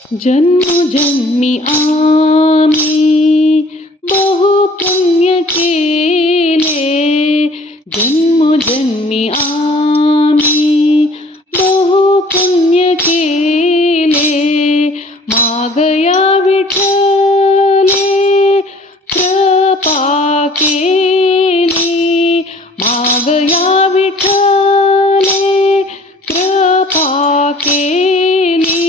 जन्मोजन्मी आम्ही बहु पुण्य केले, जन्मोजन्मी आम्ही बहु पुण्य केले. मागया विठ्ठले कृपा केली, मागया विठ्ठले कृपा केली.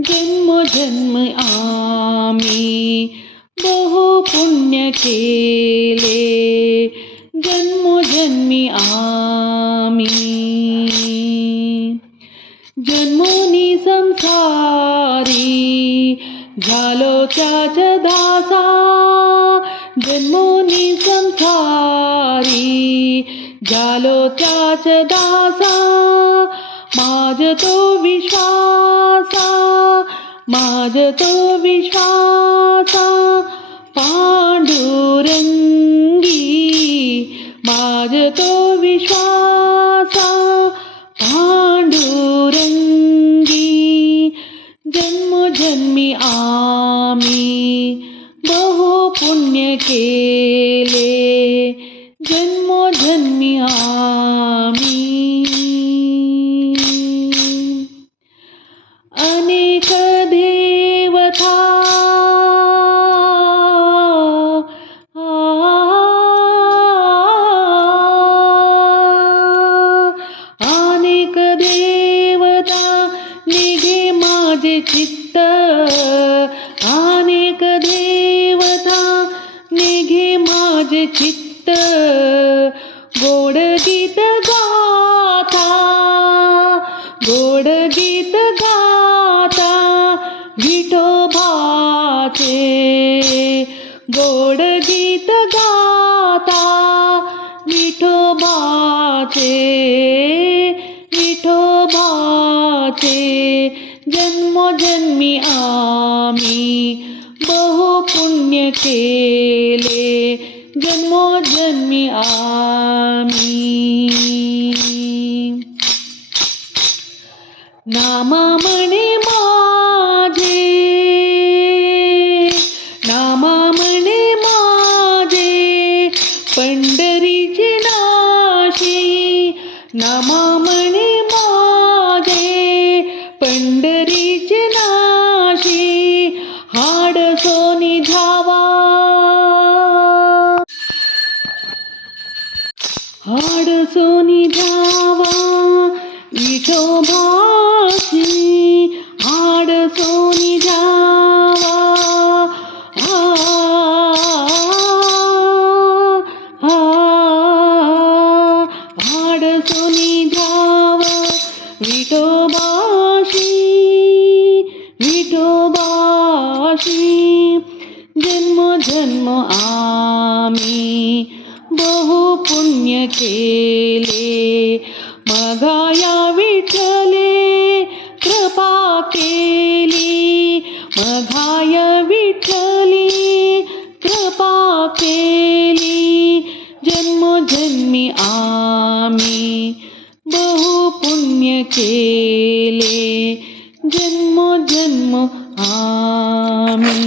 जन्मोजन्म आम्ही बहु पुण्य केले, जन्मोजन्मी आम्ही. जन्मोनी संसारी झालो त्याच दासा, जन्मोनी संसारी झालो त्याच दासा. माझ तो विश्वासा, माझ तो विश्वासा पांडुरंगी, माझ तो विश्वासा पांडुरंगी. जन्मोजन्मी आम्ही बहु पुण्य केले, जन्मोजन्मी आम्ही. अनेक देवता अनेक देवता निघे माझे चित्त, अनेक देवता निघे माझे चित्त. गोड गीत गाता, गोड गीत गाता विठोबाचे, गोड गीत गाता विठोबाचे, विठोबाचे. जन्मोजन्मी आम्ही बहु पुण्य केले, जन्मोजन्मी आम्ही. नामा म्हणे माझे, नामा म्हणे माझे पंढरीचे नाशी, नामा म्हणे माझे पंढरीचे नाशी. हाड सोनी धावा, हाड सोनी धावा विठोबाची, हाड सोनी धावा. हाड सोनी धावा विठोबाशी, विठोबाशी. जन्मोजन्म आम्ही बहु पुण्य केले, मघाया विठ्ठले कृपा केली, मघाया विठ्ठली कृपा केली. जन्मोजन्मी आम्ही बहु पुण्य केले, जन्मोजन्म आम्ही.